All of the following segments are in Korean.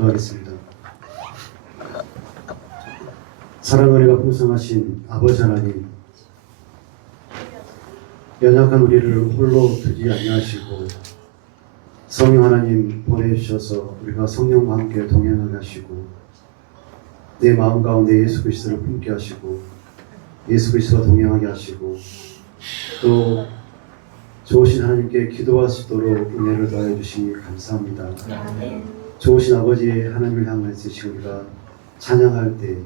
기도하겠습니다. 사랑 은혜가 풍성하신 아버지 하나님, 연약한 우리를 홀로 두지 아니하시고 성령 하나님 보내주셔서 우리가 성령과 함께 동행하게 하시고 내 마음 가운데 예수 그리스도를 품게 하시고 예수 그리스도와 동행하게 하시고 또 좋으신 하나님께 기도할 수 있도록 은혜를 더해 주시니 감사합니다. 좋으신 아버지 하나님을 향해서 우리가 찬양할 때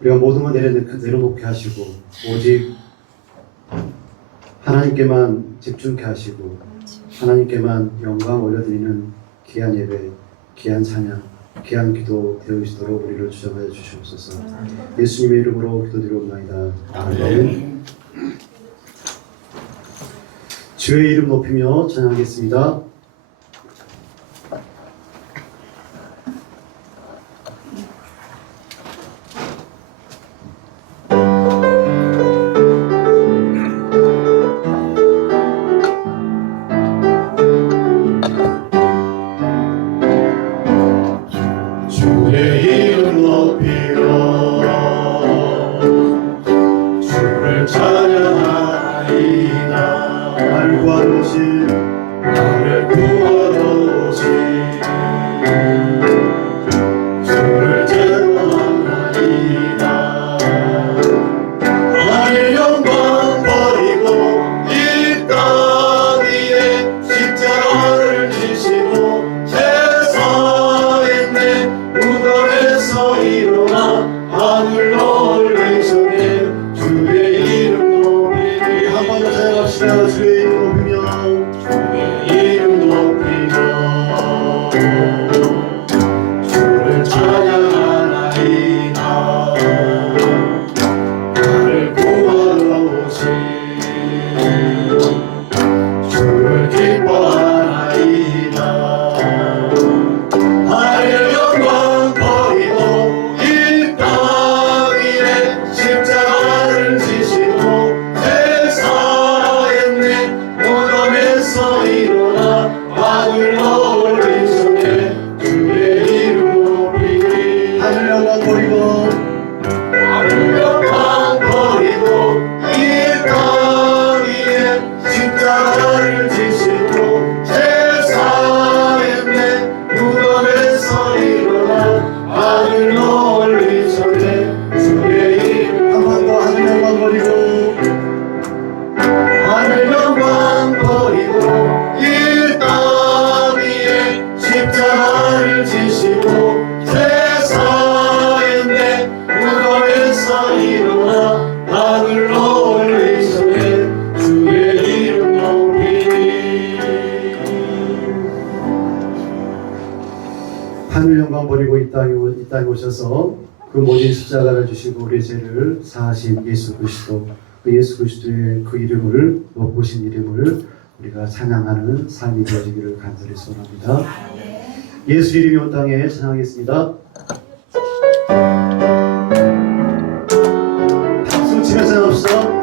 우리가 모든 걸 내려놓게 하시고 오직 하나님께만 집중케 하시고 하나님께만 영광 올려드리는 귀한 예배, 귀한 찬양, 귀한 기도 되어지도록 우리를 주장하여 주시옵소서. 예수님의 이름으로 기도드리옵나이다. 아멘. 주의 이름 높이며 찬양하겠습니다. 하늘 영광 버리고 이 땅에 오셔서 그 모든 십자가를 주시고 우리 죄를 사하신 예수 그리스도, 그 예수 그리스도의 그 이름을, 높으신 이름을 우리가 찬양하는 삶이 되어지기를 간절히 소원합니다. 예수 이름이 온 땅에 찬양하겠습니다. 박수 치면서 찬양합시다.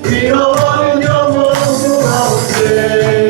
잃어버린 영혼 가운데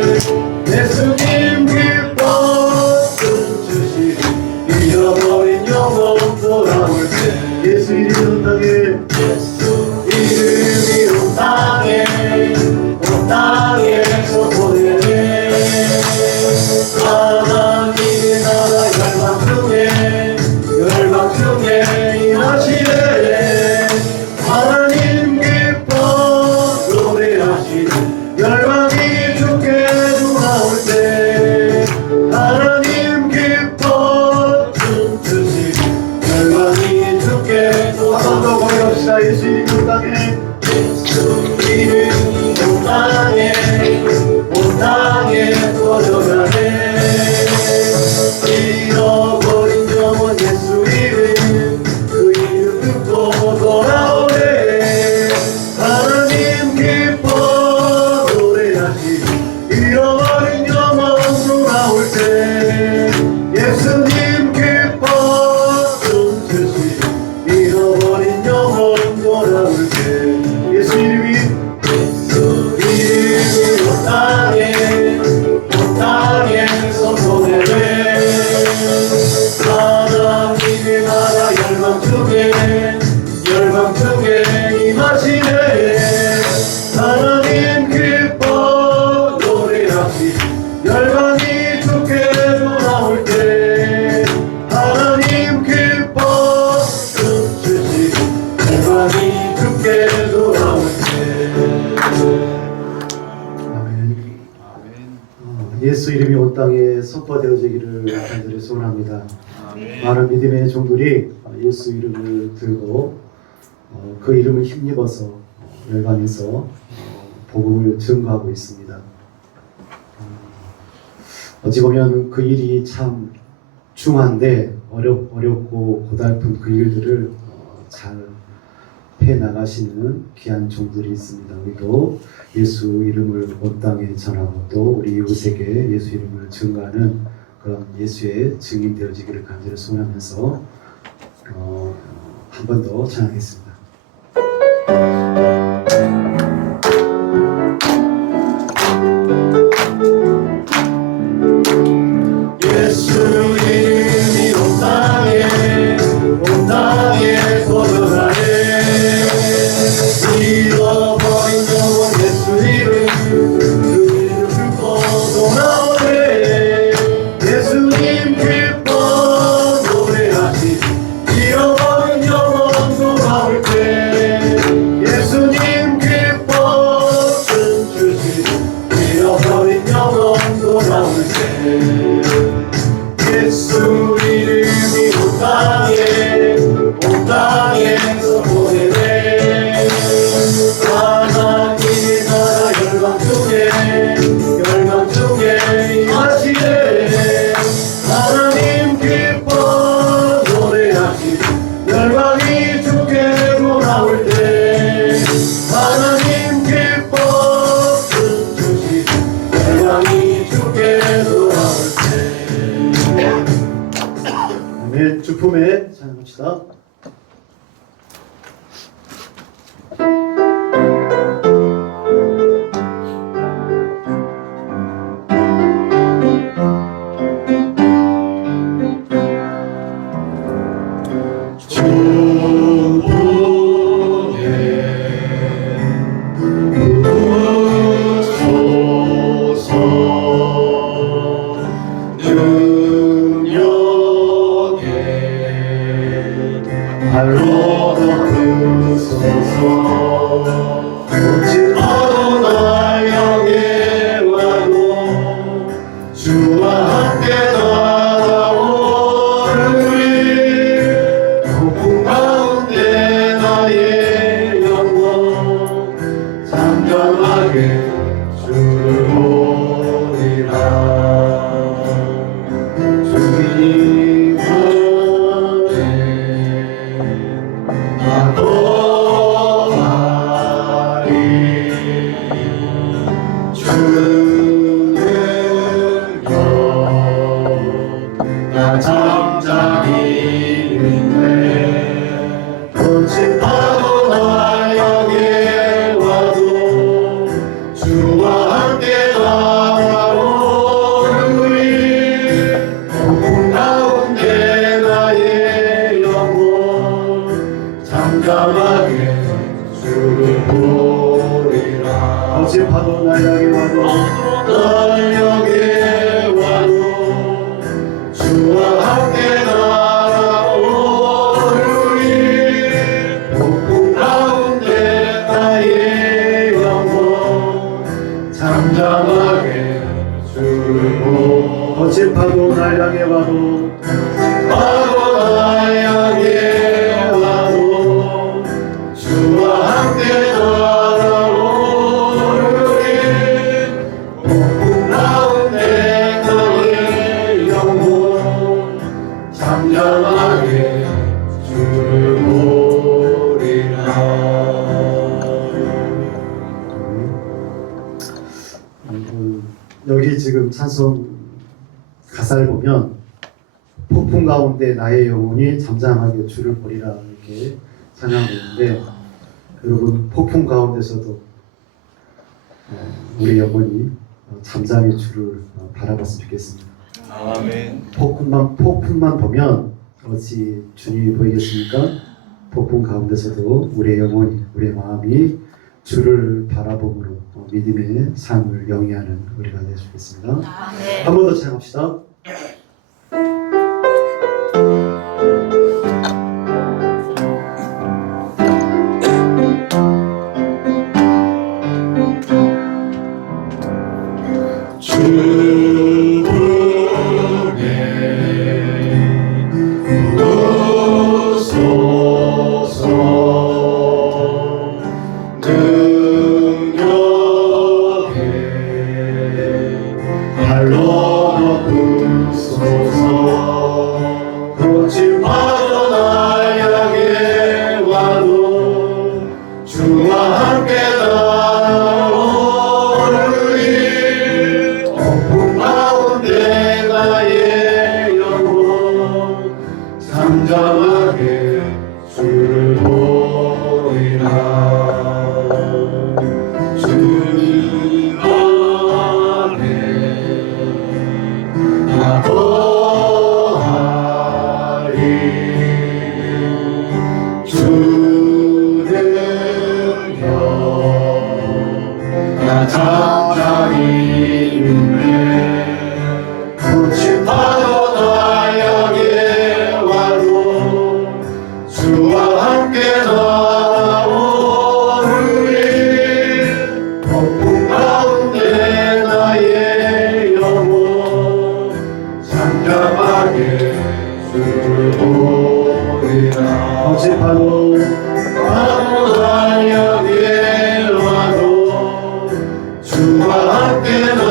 예수 이름이 온 땅에 선포되어지기를 간절히 소원합니다. 아멘. 많은 믿음의 종들이 예수 이름을 들고 그 이름을 힘입어서 열방에서 복음을 증거하고 있습니다. 어찌 보면 그 일이 참 중한데 어렵고 고달픈 그 일들을 잘 해나가시는 귀한 종들이 있습니다. 우리도 예수 이름을 온 땅에 전하고 또 우리 이웃에게 예수 이름을 증거하는 그런 예수의 증인 되어지기를 간절히 소원하면서 한 번 더 찬양하겠습니다. 예수 이름이 온 땅에 거듭나네. 잃어버린 영혼 예수 이름 그 이름 불고 나오네. 예수님 기뻐 노래하시리. 잃어버린 영혼 돌아올 때 예수님 기뻐 춤추시리. 잃어버린 영혼 돌아올 때 예수 이름이 온 땅에서 보내네. 하나님이 나라 열방 중에 임하시네. 하나님 기뻐 노래하시리. 열방이 주께 돌아올 때 하나님 기뻐 춤추시리. 열방이 주께 돌아올 때 아멘. 주품에 찬양합시다. 발로 덮으소서. 오직 어느 날 향해 와도 주와 함께 나아오르리. 폭풍 가운데 나의 영혼 잠잠하게 주를 보리라. 주님 잠잠히 있네. 거친 파도 날 향해 와도 주와 함께 나아오르리. 폭풍 가운데 나의 영혼 잠잠하게 주를 보리라. 거친 파도 날 향해 와도 주와 함께 나아오르리. 폭풍 가운데 나의 영혼 잠잠하게 주를 보리라. 거친 파도 날 향해 와도 주와 함께 나아오르리. 폭풍 가운데 나의 영혼 잠잠하게 주를 보리라. 여기 지금 찬송 가사를 보면 폭풍 가운데 나의 영혼이 잠잠하게 주를 보리라 이렇게 찬양하고 있는데, 여러분 폭풍 가운데서도 우리 영혼이 잠잠히 주를 바라봤으면 좋겠습니다. 아멘. 폭풍만 보면 어찌 주님이 보이겠습니까? 폭풍 가운데서도 우리의 영혼이, 우리의 마음이 주를 바라봄으로 믿음의 삶을 영위하는 우리가 되시겠습니다. 한 번 더 찬양합시다. 주 잠잠히 있네. 거친 파도 날 향해 와도 주와 함께 나오리. 폭풍 가운데 나의 영혼 잠잠하게 주를 보리라. 거친 파도 날 향해 와도 주와 함께 나오리.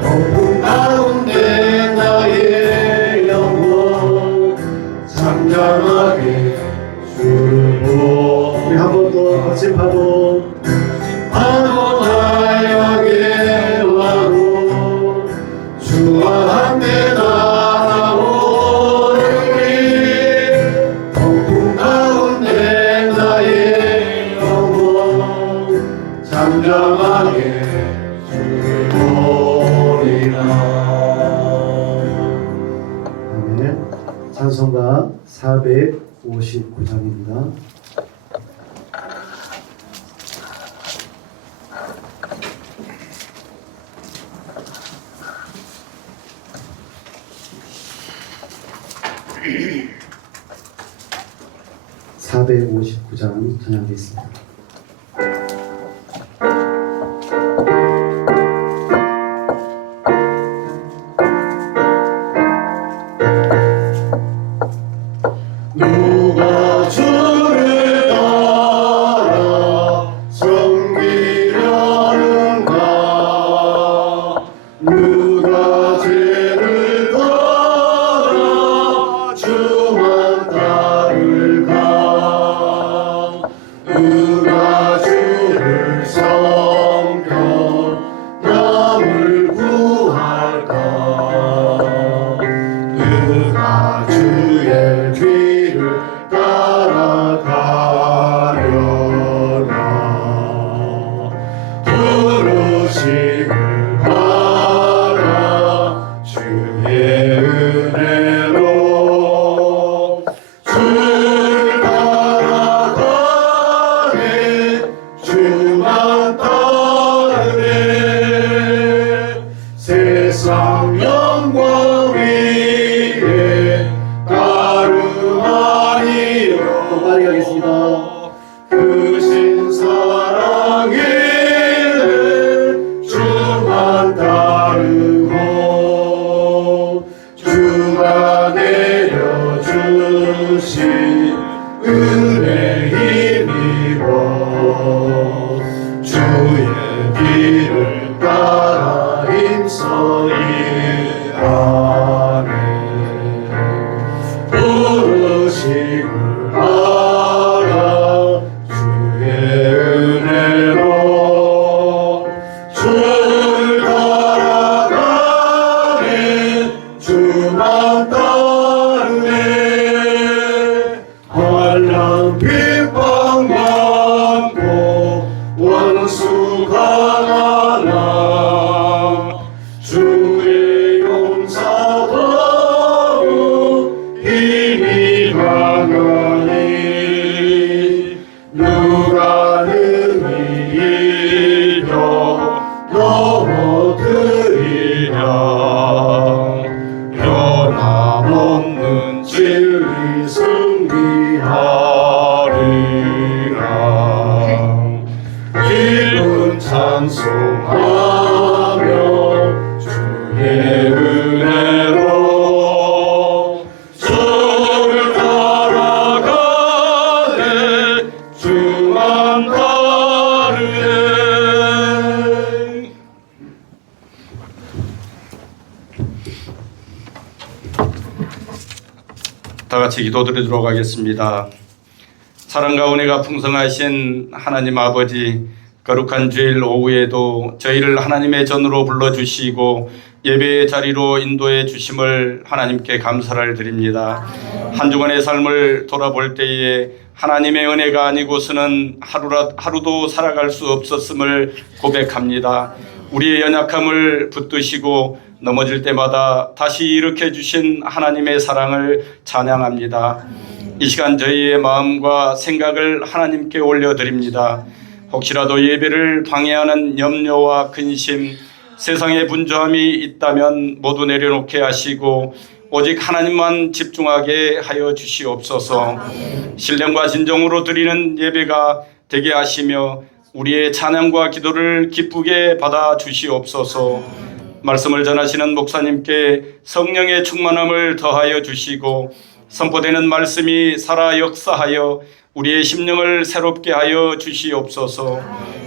폭풍 가운데 나의 영혼 잠잠하게 주를 보리라. 우리 한 번 더 거친 파도 날 향해 와도 주와 함께 나오리. 폭풍 가운데 나의 영혼 잠잠하게 주를 보리라. 아멘. 찬송가 459장입니다. (459장) 전하겠습니다. 누가 주를 따라 섬기려는가. 누가 죄를 따라 주만 따를까. 누가 주를 섬겨 남을 구할까. 누가 주의 뒤를 따라가려나. 부르심을 받아 주의 은혜로 주를 따라가네. 주만 따르네. 세상 영광 위에 따름하리요. 똑바로 하겠습니다. 크신 사랑에 주만 따르고 주가 내려주신 은혜 힘입어 주의 길을 따라 힘써 일하네. 부르심을 알아 주의 은혜로 주를 따라가네. 주만 따르네. 환난 핍박 많고 원수 강하나 주의 용서도 힘이 강하니. 누가 능히 이겨 넘어뜨리랴. 변함없는 진리 승리하리라. 기쁜 찬송하며 주의 은혜로 주를 따라가네. 주만 따르네. 다 같이 기도드리도록 하겠습니다. 사랑과 은혜가 풍성하신 하나님 아버지, 거룩한 주일 오후에도 저희를 하나님의 전으로 불러주시고 예배의 자리로 인도해 주심을 하나님께 감사를 드립니다. 한 주간의 삶을 돌아볼 때에 하나님의 은혜가 아니고서는 하루도 살아갈 수 없었음을 고백합니다. 우리의 연약함을 붙드시고 넘어질 때마다 다시 일으켜 주신 하나님의 사랑을 찬양합니다. 이 시간 저희의 마음과 생각을 하나님께 올려드립니다. 혹시라도 예배를 방해하는 염려와 근심, 세상의 분주함이 있다면 모두 내려놓게 하시고 오직 하나님만 집중하게 하여 주시옵소서. 신령과 진정으로 드리는 예배가 되게 하시며 우리의 찬양과 기도를 기쁘게 받아 주시옵소서. 말씀을 전하시는 목사님께 성령의 충만함을 더하여 주시고 선포되는 말씀이 살아 역사하여 우리의 심령을 새롭게 하여 주시옵소서.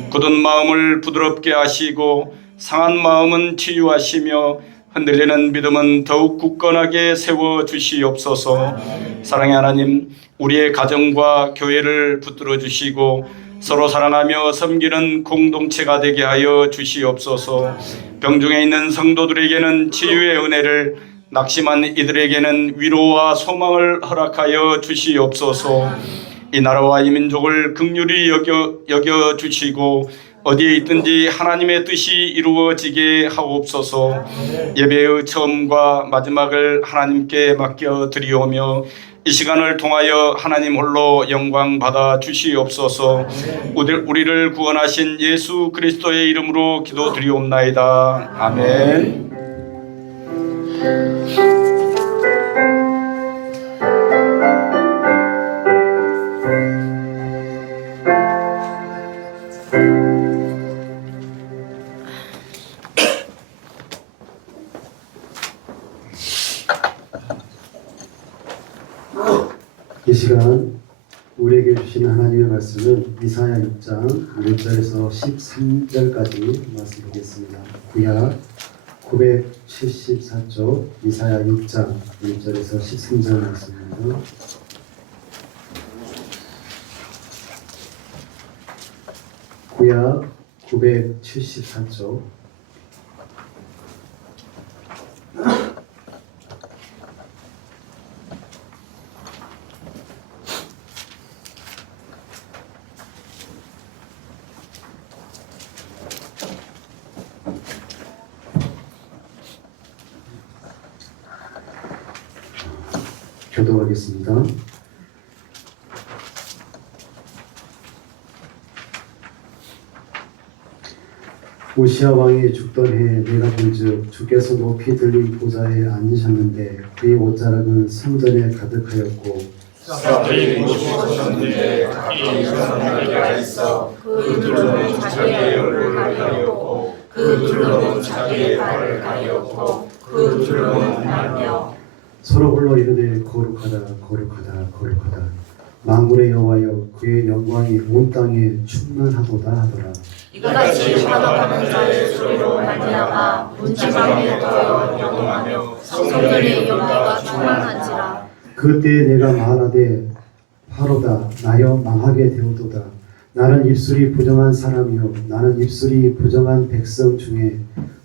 굳은 마음을 부드럽게 하시고 상한 마음은 치유하시며 흔들리는 믿음은 더욱 굳건하게 세워 주시옵소서. 사랑의 하나님, 우리의 가정과 교회를 붙들어 주시고 서로 사랑하며 섬기는 공동체가 되게 하여 주시옵소서. 병중에 있는 성도들에게는 치유의 은혜를, 낙심한 이들에게는 위로와 소망을 허락하여 주시옵소서. 이 나라와 이 민족을 긍휼히 여겨 주시고 어디에 있든지 하나님의 뜻이 이루어지게 하옵소서. 예배의 처음과 마지막을 하나님께 맡겨 드리오며 이 시간을 통하여 하나님 홀로 영광 받아 주시옵소서. 우리를 구원하신 예수 그리스도의 이름으로 기도드리옵나이다. 아멘. 이 시간 우리에게 주신 하나님의 말씀은 이사야 6장 1절에서 13절까지 말씀드리겠습니다. 구약 974쪽 이사야 6장 1절에서 13절 말씀입니다. 구약 974쪽 교도하겠습니다. 우시야 왕이 죽던 해 내가 본즉 주께서 높이 들린 보좌에 앉으셨는데 그의 옷자락은 성전에 가득하였고 사람들이 모시셨는데 각기 일어나게 있어 그 둘로는 자기의 얼굴을 가리었고 그 둘로는 자기의 발을 가리었고 그 둘로는 말며 서로 불러 이르되 거룩하다 거룩하다 거룩하다 만군의 여호와여 그의 영광이 온 땅에 충만하도다 하더라. 이같이 화답하는 자의 소리로 말미암아 문지방에 떠 영동하며 성전의 영광가 충만한지라. 그때 내가 말하되 바로다 나여 망하게 되오도다. 나는 입술이 부정한 사람이요 나는 입술이 부정한 백성 중에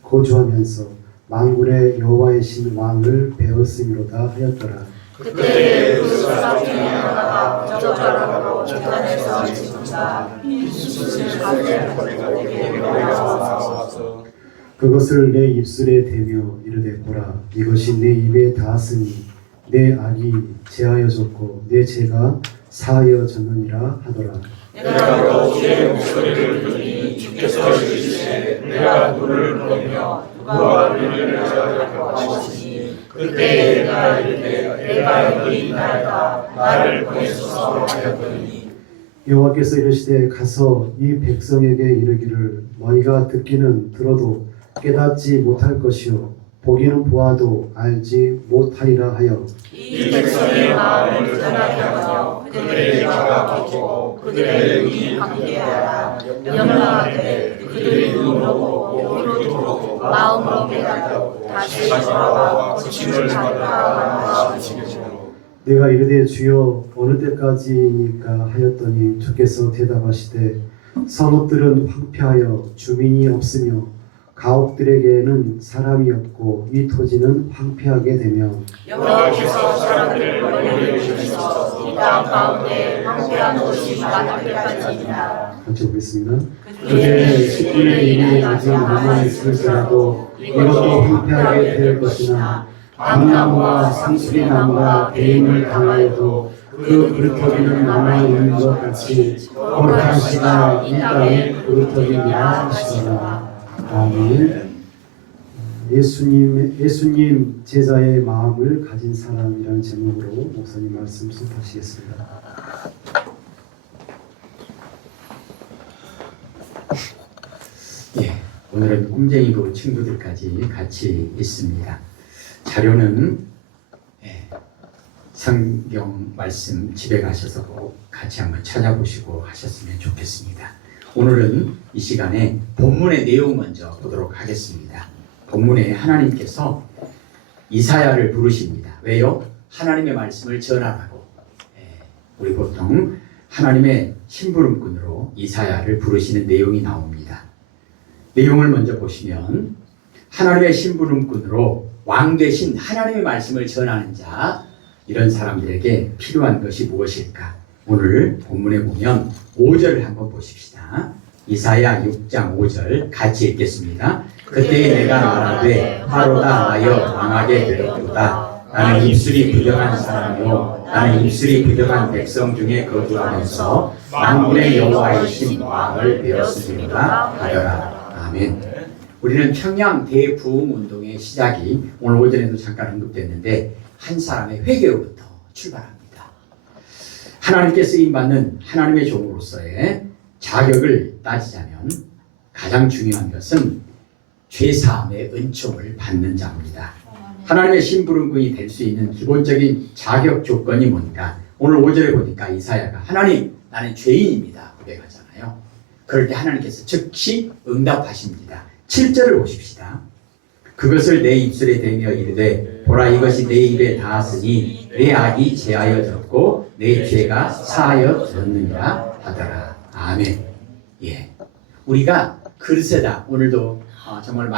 거주하면서 만군의 여호와이신 왕을 배웠음이로다 하였더라. 그때 그 사람 중에 하나가 젓가락으로 재단에서 집자 흰수를 가득 버리게 나와서 그것을 내 입술에 대며 이르되 보라 이것이 내 입에 닿았으니 내 악이 제하여졌고 내 죄가 사하여졌느니라 하더라. 내가 또 주의 목소리를 듣니 주께서 이르시되 내가 눈을 보며 누가 눈을 하려 하시니 그때 내가 이르되 내가 여기 있나이다 나를 보내소서 하였더니 여호와께서 이르시되 가서 이 백성에게 이르기를 너희가 듣기는 들어도 깨닫지 못할 것이요 보기는 보아도 알지 못하리라 하여 이 백성의 마음을 불편하게 하며 그들의 귀가 막히고 그들의 눈이 감게 하라. 명령하되 그들의 눈으로 보고 귀로 듣고 마음으로 깨닫고 다시 돌아와 고침을 받으라 하시겠지요. 내가 이르되 주여 어느 때까지이니까 하였더니 주께서 대답하시되 성읍들은 황폐하여 주민이 없으며 가옥들에게는 사람이 없고 이 토지는 황폐하게 되며 여호와께서 사람들을 멀리 주셔서 이 땅 가운데 황폐한 곳이 많을 때까지이다. 같이 보겠습니다. 그때 10분의 1이 아직 남아있을지라도 이것도 황폐하게 될 것이나 감나무와 상수리나무가 배임을 당하여도 그 그루터기는 남아 있는 것 같이 거룩한 씨가 이 땅에 그루터기니라 하시더라. 아멘. 예수님 제자의 마음을 가진 사람이라는 제목으로 목사님 말씀 수업하시겠습니다. 예, 오늘은 꿈쟁이부 친구들까지 같이 있습니다. 자료는 성경 말씀 집에 가셔서 꼭 같이 한번 찾아보시고 하셨으면 좋겠습니다. 오늘은 이 시간에 본문의 내용 먼저 보도록 하겠습니다. 본문에 하나님께서 이사야를 부르십니다. 왜요? 하나님의 말씀을 전하라고. 우리 보통 하나님의 심부름꾼으로 이사야를 부르시는 내용이 나옵니다. 내용을 먼저 보시면 하나님의 심부름꾼으로 왕 되신 하나님의 말씀을 전하는 자, 이런 사람들에게 필요한 것이 무엇일까? 오늘 본문에 보면 5절을 한번 보십시다. 이사야 6장 5절 같이 읽겠습니다. 그때 내가 말하되 하로다 나여 망하게 되었도다. 나는 입술이 부정한 사람이요 나는 입술이 부정한 백성 중에 거주하면서 만군의 여호와이신 왕을 배웠으리로다 하더라. 아멘. 우리는 평양 대부흥 운동의 시작이 오늘 오전에도 잠깐 언급됐는데 한 사람의 회개로부터 출발합니다. 하나님께 쓰임받는 하나님의 종으로서의 자격을 따지자면 가장 중요한 것은 죄사함의 은총을 받는 자입니다. 하나님의 심부름꾼이 될 수 있는 기본적인 자격 조건이 뭔가? 오늘 5절에 보니까 이사야가 하나님 나는 죄인입니다 고백하잖아요. 그럴 때 하나님께서 즉시 응답하십니다. 7절을 보십시다. 그것을 내 입술에 대며 이르되 보라 이것이 내 입에 닿았으니 내 악이 제하여졌고 내 죄가 사하여졌느니라 하더라. 아멘. 예, 우리가 그릇에다 오늘도 정말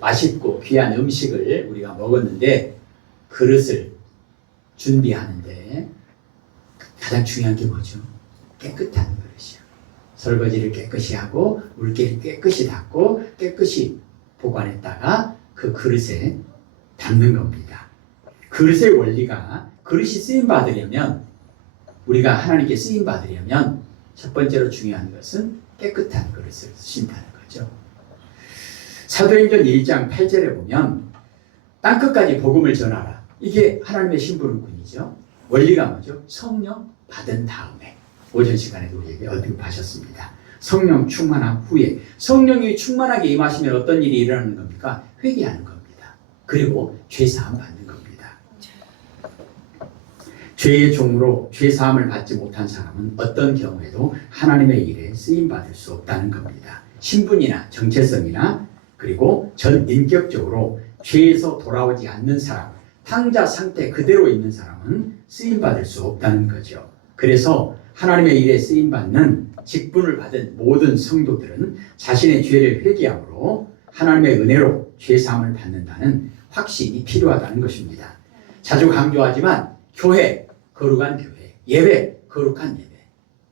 맛있고 귀한 음식을 우리가 먹었는데 그릇을 준비하는데 가장 중요한 게 뭐죠? 깨끗한 그릇이요. 설거지를 깨끗이 하고 물기를 깨끗이 닦고 깨끗이 보관했다가 그 그릇에 담는 겁니다. 그릇의 원리가 그릇이 쓰임 받으려면 우리가 하나님께 쓰임 받으려면 첫 번째로 중요한 것은 깨끗한 그릇을 쓰신다는 거죠. 사도행전 1장 8절에 보면 땅끝까지 복음을 전하라. 이게 하나님의 심부름꾼이죠. 원리가 뭐죠? 성령 받은 다음에 오전 시간에도 우리에게 언급하셨습니다. 성령 충만한 후에 성령이 충만하게 임하시면 어떤 일이 일어나는 겁니까? 회개하는 겁니다. 그리고 죄사함 받는 겁니다. 죄의 종으로 죄사함을 받지 못한 사람은 어떤 경우에도 하나님의 일에 쓰임받을 수 없다는 겁니다. 신분이나 정체성이나 그리고 전 인격적으로 죄에서 돌아오지 않는 사람, 탕자 상태 그대로 있는 사람은 쓰임받을 수 없다는 거죠. 그래서 하나님의 일에 쓰임받는 직분을 받은 모든 성도들은 자신의 죄를 회개함으로 하나님의 은혜로 죄사함을 받는다는 확신이 필요하다는 것입니다. 자주 강조하지만 교회, 거룩한 교회, 예배, 거룩한 예배,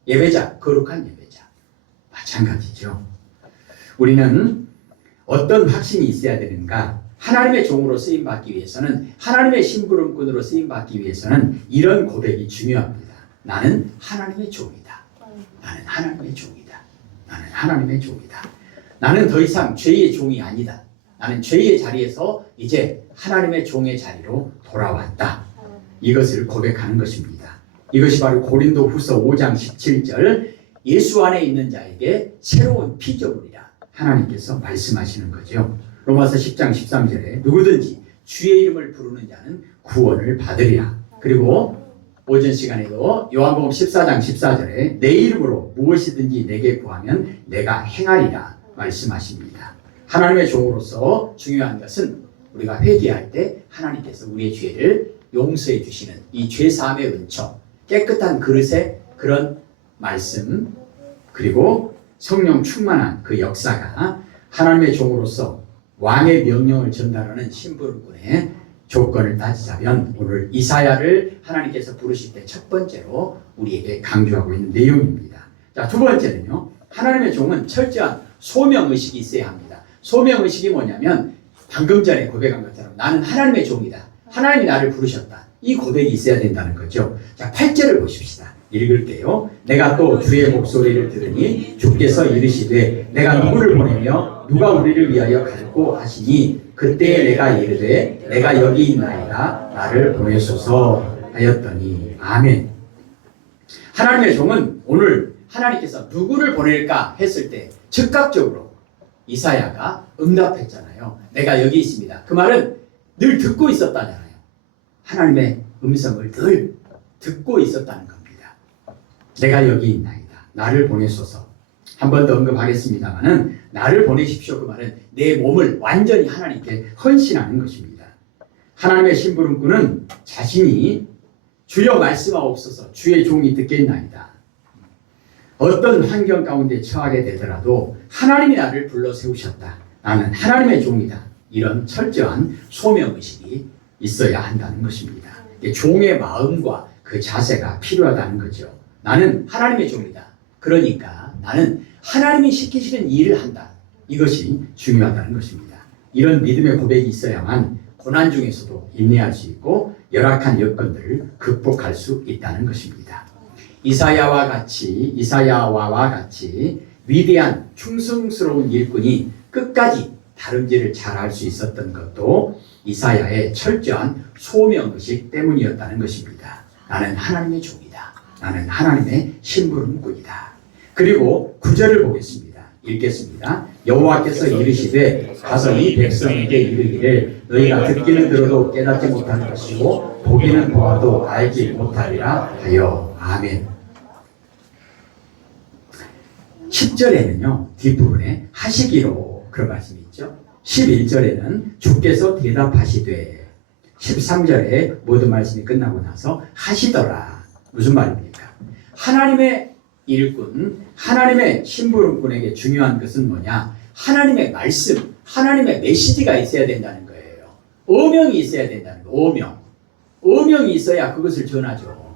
예배자, 거룩한 예배자 마찬가지죠. 우리는 어떤 확신이 있어야 되는가? 하나님의 종으로 쓰임받기 위해서는 하나님의 심부름꾼으로 쓰임받기 위해서는 이런 고백이 중요합니다. 나는 하나님의 종이다. 나는 하나님의 종이다. 나는 하나님의 종이다. 나는 더 이상 죄의 종이 아니다. 나는 죄의 자리에서 이제 하나님의 종의 자리로 돌아왔다. 이것을 고백하는 것입니다. 이것이 바로 고린도후서 5장 17절 예수 안에 있는 자에게 새로운 피조물이라 하나님께서 말씀하시는 거죠. 로마서 10장 13절에 누구든지 주의 이름을 부르는 자는 구원을 받으리라. 그리고 오전 시간에도 요한복음 14장 14절에 내 이름으로 무엇이든지 내게 구하면 내가 행하리라 말씀하십니다. 하나님의 종으로서 중요한 것은 우리가 회개할 때 하나님께서 우리의 죄를 용서해 주시는 이 죄사함의 은총, 깨끗한 그릇의 그런 말씀, 그리고 성령 충만한 그 역사가 하나님의 종으로서 왕의 명령을 전달하는 심부름꾼의 조건을 따지자면 오늘 이사야를 하나님께서 부르실 때 첫 번째로 우리에게 강조하고 있는 내용입니다. 자, 두 번째는요. 하나님의 종은 철저한 소명의식이 있어야 합니다. 소명의식이 뭐냐면 방금 전에 고백한 것처럼 나는 하나님의 종이다. 하나님이 나를 부르셨다. 이 고백이 있어야 된다는 거죠. 자, 8절을 보십시다. 읽을게요. 내가 또 주의 목소리를 들으니 주께서 이르시되 내가 누구를 보내며 누가 우리를 위하여 갈고 하시니 그때 내가 이르되 내가 여기 있나이다 나를 보내소서 하였더니 아멘. 하나님의 종은 오늘 하나님께서 누구를 보낼까 했을 때 즉각적으로 이사야가 응답했잖아요. 내가 여기 있습니다. 그 말은 늘 듣고 있었다잖아요. 하나님의 음성을 늘 듣고 있었다는 겁니다. 내가 여기 있나이다. 나를 보내소서. 한 번 더 언급하겠습니다만은 나를 보내십시오. 그 말은 내 몸을 완전히 하나님께 헌신하는 것입니다. 하나님의 심부름꾼은 자신이 주여 말씀하옵소서 주의 종이 듣겠나이다. 어떤 환경 가운데 처하게 되더라도 하나님이 나를 불러 세우셨다. 나는 하나님의 종이다. 이런 철저한 소명의식이 있어야 한다는 것입니다. 종의 마음과 그 자세가 필요하다는 거죠. 나는 하나님의 종이다. 그러니까 나는 하나님이 시키시는 일을 한다. 이것이 중요하다는 것입니다. 이런 믿음의 고백이 있어야만 고난 중에서도 인내할 수 있고 열악한 여건들을 극복할 수 있다는 것입니다. 이사야와 같이 위대한 충성스러운 일꾼이 끝까지 다름질을 잘할 수 있었던 것도 이사야의 철저한 소명의식 때문이었다는 것입니다. 나는 하나님의 종이다. 나는 하나님의 심부름꾼이다. 그리고 9절을 보겠습니다. 읽겠습니다. 여호와께서 이르시되 가서 이 백성에게 이르기를 너희가 듣기는 들어도 깨닫지 못할 것이고 보기는 보아도 알지 못하리라 하여. 아멘. 10절에는요 뒷부분에 하시기로 그런 말씀이 있죠. 11절에는 주께서 대답하시되 13절에 모든 말씀이 끝나고 나서 하시더라. 무슨 말입니까? 하나님의 일꾼, 하나님의 심부름꾼에게 중요한 것은 뭐냐? 하나님의 말씀, 하나님의 메시지가 있어야 된다는 거예요. 어명이 있어야 된다는 거예요. 어명이 있어야 그것을 전하죠.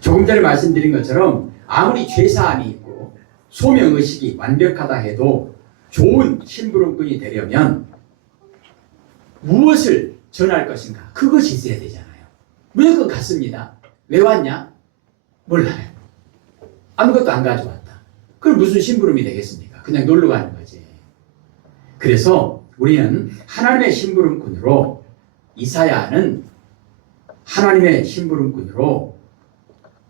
조금 전에 말씀드린 것처럼 아무리 죄사함이 있고 소명의식이 완벽하다 해도 좋은 심부름꾼이 되려면 무엇을 전할 것인가? 그것이 있어야 되잖아요. 무조건 갔습니다. 왜 왔냐? 몰라요. 아무것도 안 가져왔다. 그럼 무슨 심부름이 되겠습니까? 그냥 놀러 가는 거지. 그래서 우리는 하나님의 심부름꾼으로 이사야는 하나님의 심부름꾼으로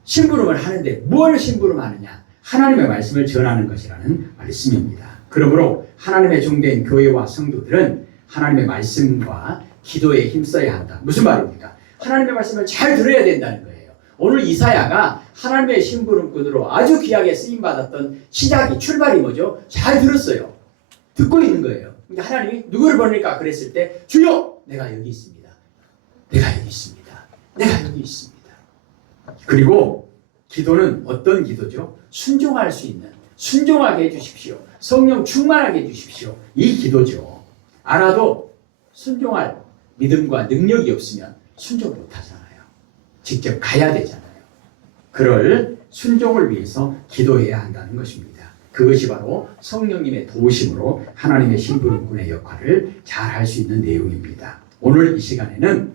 심부름을 하는데 뭘 심부름하느냐? 하나님의 말씀을 전하는 것이라는 말씀입니다. 그러므로 하나님의 종된 교회와 성도들은 하나님의 말씀과 기도에 힘써야 한다. 무슨 말입니까? 하나님의 말씀을 잘 들어야 된다는 거예요. 오늘 이사야가 하나님의 심부름꾼으로 아주 귀하게 쓰임받았던 시작이 출발이 뭐죠? 잘 들었어요. 듣고 있는 거예요. 근데 하나님이 누구를 보낼까 그랬을 때 주여 내가 여기 있습니다. 내가 여기 있습니다. 내가 여기 있습니다. 그리고 기도는 어떤 기도죠? 순종할 수 있는 순종하게 해주십시오. 성령 충만하게 해주십시오. 이 기도죠. 알아도 순종할 믿음과 능력이 없으면 순종 못하잖아요. 직접 가야 되잖아요. 그럴 순종을 위해서 기도해야 한다는 것입니다. 그것이 바로 성령님의 도우심으로 하나님의 심부름꾼의 역할을 잘 할 수 있는 내용입니다. 오늘 이 시간에는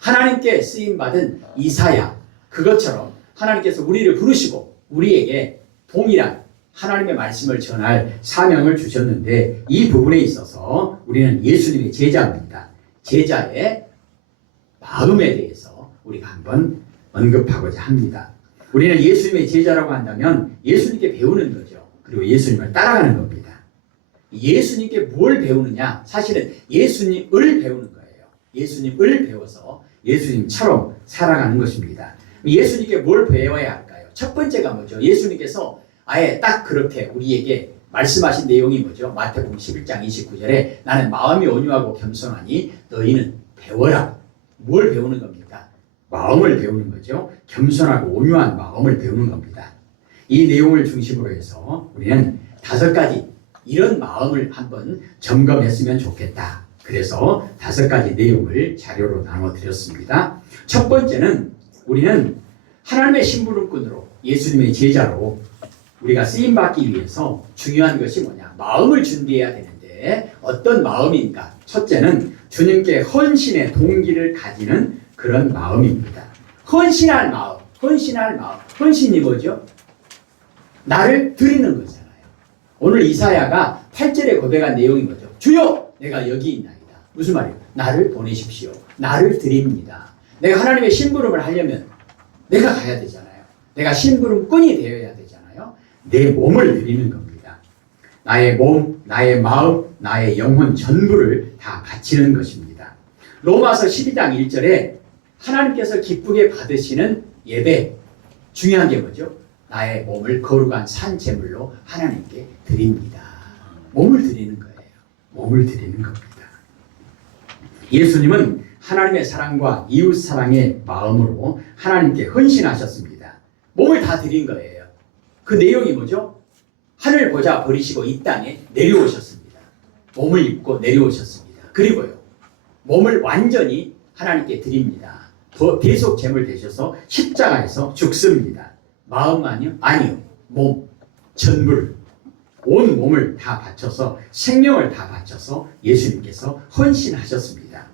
하나님께 쓰임받은 이사야, 그것처럼 하나님께서 우리를 부르시고 우리에게 동일한 하나님의 말씀을 전할 사명을 주셨는데 이 부분에 있어서 우리는 예수님의 제자입니다. 제자의 마음에 대해서 우리가 한번 언급하고자 합니다. 우리는 예수님의 제자라고 한다면 예수님께 배우는 거죠. 그리고 예수님을 따라가는 겁니다. 예수님께 뭘 배우느냐? 사실은 예수님을 배우는 거예요. 예수님을 배워서 예수님처럼 살아가는 것입니다. 예수님께 뭘 배워야 할까요? 첫 번째가 뭐죠? 예수님께서 아예 딱 그렇게 우리에게 말씀하신 내용이 뭐죠? 마태복음 11장 29절에 나는 마음이 온유하고 겸손하니 너희는 배워라. 뭘 배우는 겁니까? 마음을 배우는 거죠. 겸손하고 온유한 마음을 배우는 겁니다. 이 내용을 중심으로 해서 우리는 5가지 이런 마음을 한번 점검했으면 좋겠다. 그래서 5가지 내용을 자료로 나눠드렸습니다. 첫 번째는 우리는 하나님의 심부름꾼으로 예수님의 제자로 우리가 쓰임받기 위해서 중요한 것이 뭐냐? 마음을 준비해야 되는데 어떤 마음인가? 첫째는 주님께 헌신의 동기를 가지는 그런 마음입니다. 헌신할 마음, 헌신이 뭐죠? 나를 드리는 거잖아요. 오늘 이사야가 8절에 고백한 내용이 뭐죠? 주여, 내가 여기 있나이다. 무슨 말이에요? 나를 보내십시오. 나를 드립니다. 내가 하나님의 심부름을 하려면 내가 가야 되잖아요. 내가 심부름꾼이 되어야 되잖아요. 내 몸을 드리는 겁니다. 나의 몸, 나의 마음, 나의 영혼 전부를 다 바치는 것입니다. 로마서 12장 1절에 하나님께서 기쁘게 받으시는 예배, 중요한 게 뭐죠? 나의 몸을 거룩한 산제물로 하나님께 드립니다. 몸을 드리는 거예요. 몸을 드리는 겁니다. 예수님은 하나님의 사랑과 이웃 사랑의 마음으로 하나님께 헌신하셨습니다. 몸을 다 드린 거예요. 그 내용이 뭐죠? 하늘 보좌 버리시고 이 땅에 내려오셨습니다. 몸을 입고 내려오셨습니다. 그리고요, 몸을 완전히 하나님께 드립니다. 대속 제물 되셔서 십자가에서 죽습니다. 마음만요? 아니요. 몸, 전부를, 온 몸을 다 바쳐서, 생명을 다 바쳐서 예수님께서 헌신하셨습니다.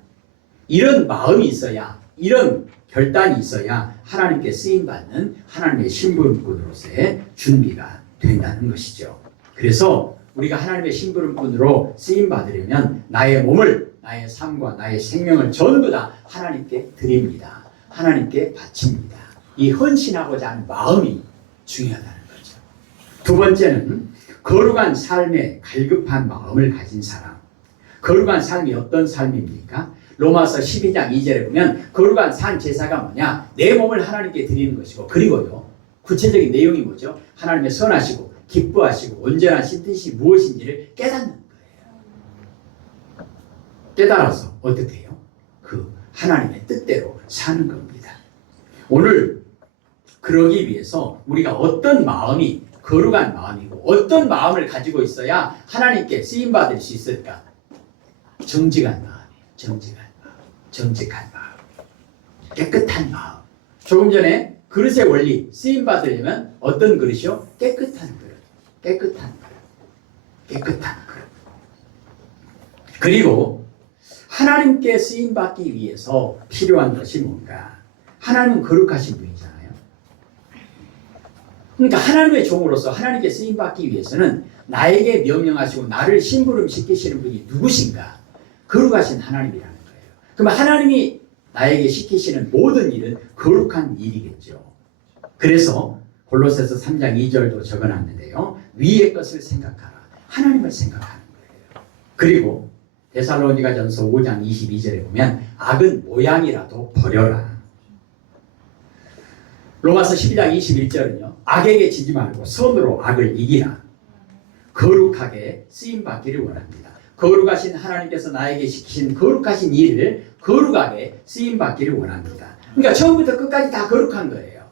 이런 마음이 있어야, 이런 결단이 있어야 하나님께 쓰임받는 하나님의 심부름꾼으로서의 준비가 된다는 것이죠. 그래서 우리가 하나님의 심부름꾼으로 쓰임받으려면 나의 몸을, 나의 삶과 나의 생명을 전부 다 하나님께 드립니다. 하나님께 바칩니다. 이 헌신하고자 하는 마음이 중요하다는 거죠. 두 번째는 거룩한 삶에 갈급한 마음을 가진 사람. 거룩한 삶이 어떤 삶입니까? 로마서 12장 2절에 보면 거룩한 산 제사가 뭐냐? 내 몸을 하나님께 드리는 것이고, 그리고요, 구체적인 내용이 뭐죠? 하나님의 선하시고 기뻐하시고 온전하신 뜻이 무엇인지를 깨닫는 거예요. 깨달아서 어떻게 해요? 그 하나님의 뜻대로 사는 겁니다. 오늘 그러기 위해서 우리가 어떤 마음이 거룩한 마음이고 어떤 마음을 가지고 있어야 하나님께 쓰임받을 수 있을까? 정직한 마음이에요. 정직한 마음. 깨끗한 마음. 조금 전에 그릇의 원리, 쓰임받으려면 어떤 그릇이요? 깨끗한 그릇. 그리고 하나님께 쓰임받기 위해서 필요한 것이 뭔가? 하나님은 거룩하신 분이잖아요. 그러니까 하나님의 종으로서 하나님께 쓰임받기 위해서는 나에게 명령하시고 나를 심부름시키시는 분이 누구신가? 거룩하신 하나님이라는 거예요. 그러면 하나님이 나에게 시키시는 모든 일은 거룩한 일이겠죠. 그래서 골로새서 3장 2절도 적어놨는데요. 위의 것을 생각하라. 하나님을 생각하는 거예요. 그리고 데살로니가전서 5장 22절에 보면 악은 모양이라도 버려라. 로마서 12장 21절은요. 악에게 지지 말고 선으로 악을 이기라. 거룩하게 쓰임받기를 원합니다. 거룩하신 하나님께서 나에게 시키신 거룩하신 일을 거룩하게 쓰임받기를 원합니다. 그러니까 처음부터 끝까지 다 거룩한 거예요.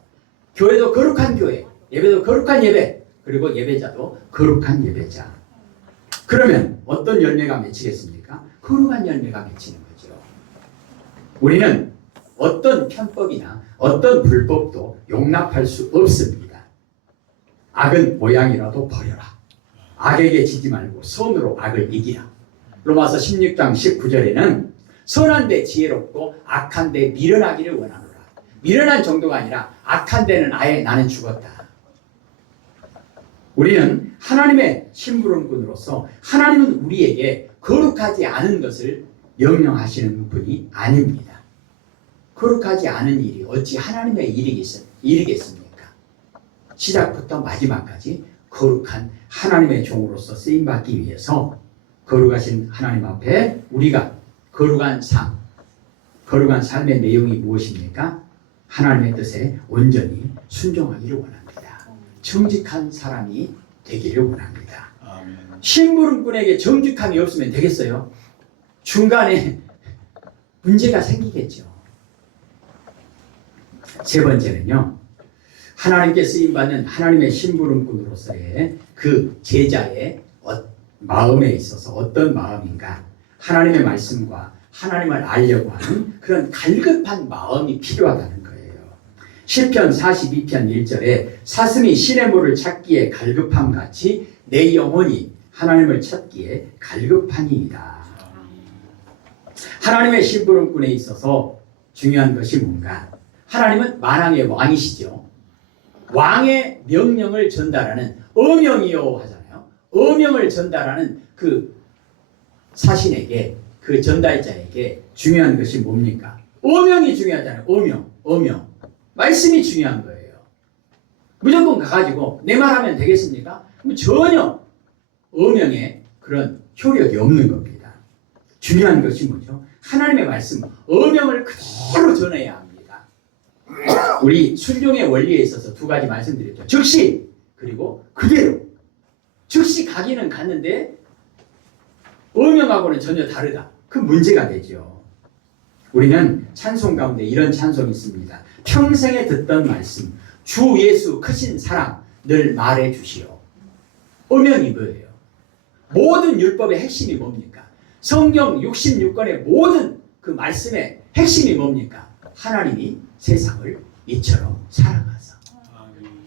교회도 거룩한 교회, 예배도 거룩한 예배, 그리고 예배자도 거룩한 예배자. 그러면 어떤 열매가 맺히겠습니까? 거룩한 열매가 맺히는 거죠. 우리는 어떤 편법이나 어떤 불법도 용납할 수 없습니다. 악은 모양이라도 버려라. 악에게 지지 말고 선으로 악을 이기라. 로마서 16장 19절에는 선한 데 지혜롭고 악한 데 미련하기를 원하노라. 미련한 정도가 아니라 악한 데는 아예 나는 죽었다. 우리는 하나님의 심부름꾼으로서 하나님은 우리에게 거룩하지 않은 것을 명령하시는 분이 아닙니다. 거룩하지 않은 일이 어찌 하나님의 일이겠습니까? 시작부터 마지막까지 거룩한 하나님의 종으로서 쓰임받기 위해서 거룩하신 하나님 앞에 우리가 거룩한 삶, 거룩한 삶의 내용이 무엇입니까? 하나님의 뜻에 온전히 순종하기를 원합니다. 정직한 사람이 되기를 원합니다. 심부름꾼에게 정직함이 없으면 되겠어요? 중간에 문제가 생기겠죠. 세 번째는요. 하나님께 쓰임받는 하나님의 심부름꾼으로서의 그 제자의 마음에 있어서 어떤 마음인가? 하나님의 말씀과 하나님을 알려고 하는 그런 갈급한 마음이 필요하다는 거예요. 시편 42편 1절에 사슴이 시냇물을 찾기에 갈급함 같이 내 영혼이 하나님을 찾기에 갈급하니이다. 하나님의 심부름꾼에 있어서 중요한 것이 뭔가? 하나님은 만왕의 왕이시죠. 왕의 명령을 전달하는 어명이요 하잖아요. 어명을 전달하는 그 사신에게, 그 전달자에게 중요한 것이 뭡니까? 어명이 중요하잖아요. 어명. 말씀이 중요한 거예요. 무조건 가가지고 내 말하면 되겠습니까? 그럼 전혀 어명에 그런 효력이 없는 겁니다. 중요한 것이 뭐죠? 하나님의 말씀, 어명을 그대로 전해야 합니다. 우리 순종의 원리에 있어서 두 가지 말씀드렸죠. 즉시, 그리고 그대로. 즉시 가기는 갔는데 어명하고는 전혀 다르다. 그 문제가 되죠. 우리는 찬송 가운데 이런 찬송이 있습니다. 평생에 듣던 말씀, 주 예수 크신 사랑 늘 말해 주시오. 어명이 뭐예요? 모든 율법의 핵심이 뭡니까? 성경 66권의 모든 그 말씀의 핵심이 뭡니까? 하나님이 세상을 이처럼 사랑하사.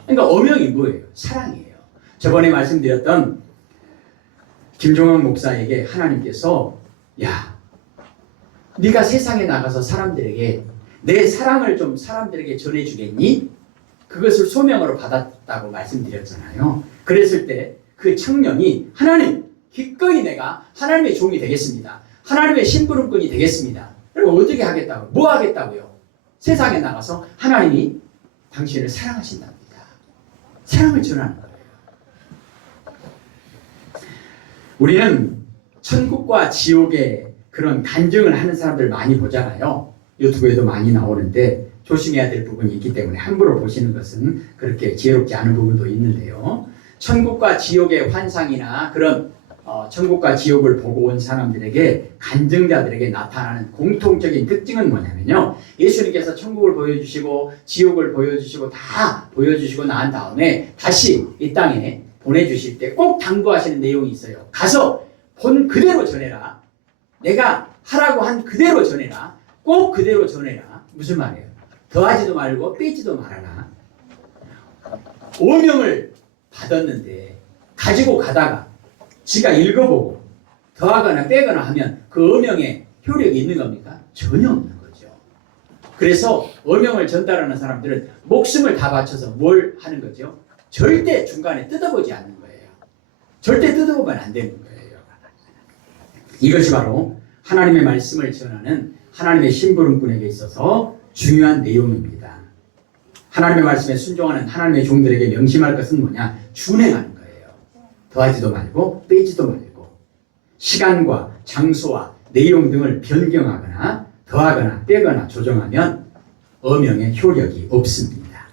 그러니까 어명이 뭐예요? 사랑이에요. 저번에 말씀드렸던 김종환 목사에게 하나님께서 야, 네가 세상에 나가서 사람들에게 내 사랑을 좀 사람들에게 전해주겠니? 그것을 소명으로 받았다고 말씀드렸잖아요. 그랬을 때 그 청년이 하나님, 기꺼이 내가 하나님의 종이 되겠습니다. 하나님의 심부름꾼이 되겠습니다. 그리고 어떻게 하겠다고요? 뭐 하겠다고요? 세상에 나가서 하나님이 당신을 사랑하신답니다. 사랑을 전하는 거예요. 우리는 천국과 지옥의 그런 간증을 하는 사람들 많이 보잖아요. 유튜브에도 많이 나오는데 조심해야 될 부분이 있기 때문에 함부로 보시는 것은 그렇게 지혜롭지 않은 부분도 있는데요. 천국과 지옥의 환상이나 그런 천국과 지옥을 보고 온 사람들에게, 간증자들에게 나타나는 공통적인 특징은 뭐냐면요. 예수님께서 천국을 보여주시고 지옥을 보여주시고 다 보여주시고 난 다음에 다시 이 땅에 보내주실 때 꼭 당부하시는 내용이 있어요. 가서 본 그대로 전해라. 내가 하라고 한 그대로 전해라. 꼭 그대로 전해라. 무슨 말이에요? 더하지도 말고 빼지도 말아라. 오명을 받았는데 가지고 가다가 지가 읽어보고 더하거나 빼거나 하면 그 어명에 효력이 있는 겁니까? 전혀 없는 거죠. 그래서 어명을 전달하는 사람들은 목숨을 다 바쳐서 뭘 하는 거죠? 절대 중간에 뜯어보지 않는 거예요. 절대 뜯어보면 안 되는 거예요. 이것이 바로 하나님의 말씀을 전하는 하나님의 심부름꾼에게 있어서 중요한 내용입니다. 하나님의 말씀에 순종하는 하나님의 종들에게 명심할 것은 뭐냐? 준행하는 거예요. 더하지도 말고 빼지도 말고 시간과 장소와 내용 등을 변경하거나 더하거나 빼거나 조정하면 어명의 효력이 없습니다.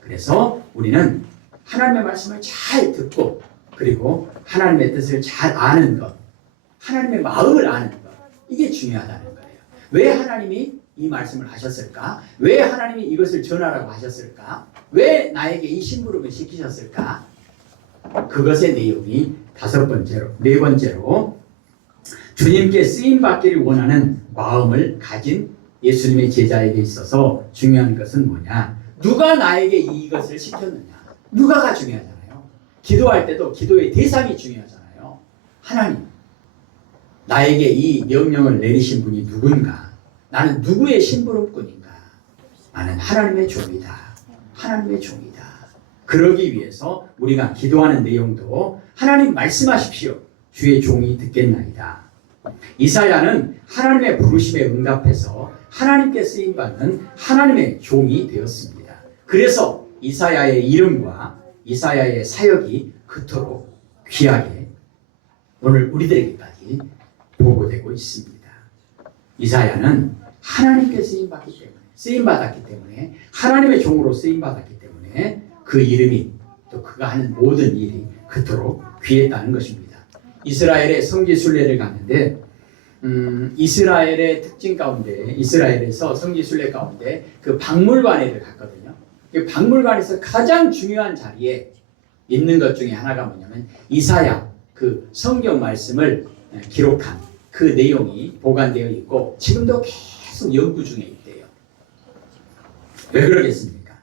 그래서 우리는 하나님의 말씀을 잘 듣고 그리고 하나님의 뜻을 잘 아는 것, 하나님의 마음을 아는 것, 이게 중요하다는 거예요. 왜 하나님이 이 말씀을 하셨을까? 왜 하나님이 이것을 전하라고 하셨을까? 왜 나에게 이 심부름을 시키셨을까? 그것의 내용이 네 번째로 주님께 쓰임받기를 원하는 마음을 가진 예수님의 제자에게 있어서 중요한 것은 뭐냐? 누가 나에게 이것을 시켰느냐? 누가가 중요하잖아요. 기도할 때도 기도의 대상이 중요하잖아요. 하나님, 나에게 이 명령을 내리신 분이 누군가? 나는 누구의 심부름꾼인가? 나는 하나님의 종이다. 하나님의 종이다. 그러기 위해서 우리가 기도하는 내용도 하나님 말씀하십시오. 주의 종이 듣겠나이다. 이사야는 하나님의 부르심에 응답해서 하나님께 쓰임받는 하나님의 종이 되었습니다. 그래서 이사야의 이름과 이사야의 사역이 그토록 귀하게 오늘 우리들에게까지 보고되고 있습니다. 이사야는 하나님께 쓰임받았기 때문에 하나님의 종으로 쓰임받았기 때문에 그 이름이 또 그가 하는 모든 일이 그토록 귀했다는 것입니다. 이스라엘의 성지순례를 갔는데 이스라엘의 특징 가운데 이스라엘에서 성지순례 가운데 그 박물관에를 갔거든요. 그 박물관에서 가장 중요한 자리에 있는 것 중에 하나가 뭐냐면 이사야 그 성경 말씀을 기록한 그 내용이 보관되어 있고 지금도 계속 연구 중에 있대요. 왜 그러겠습니까?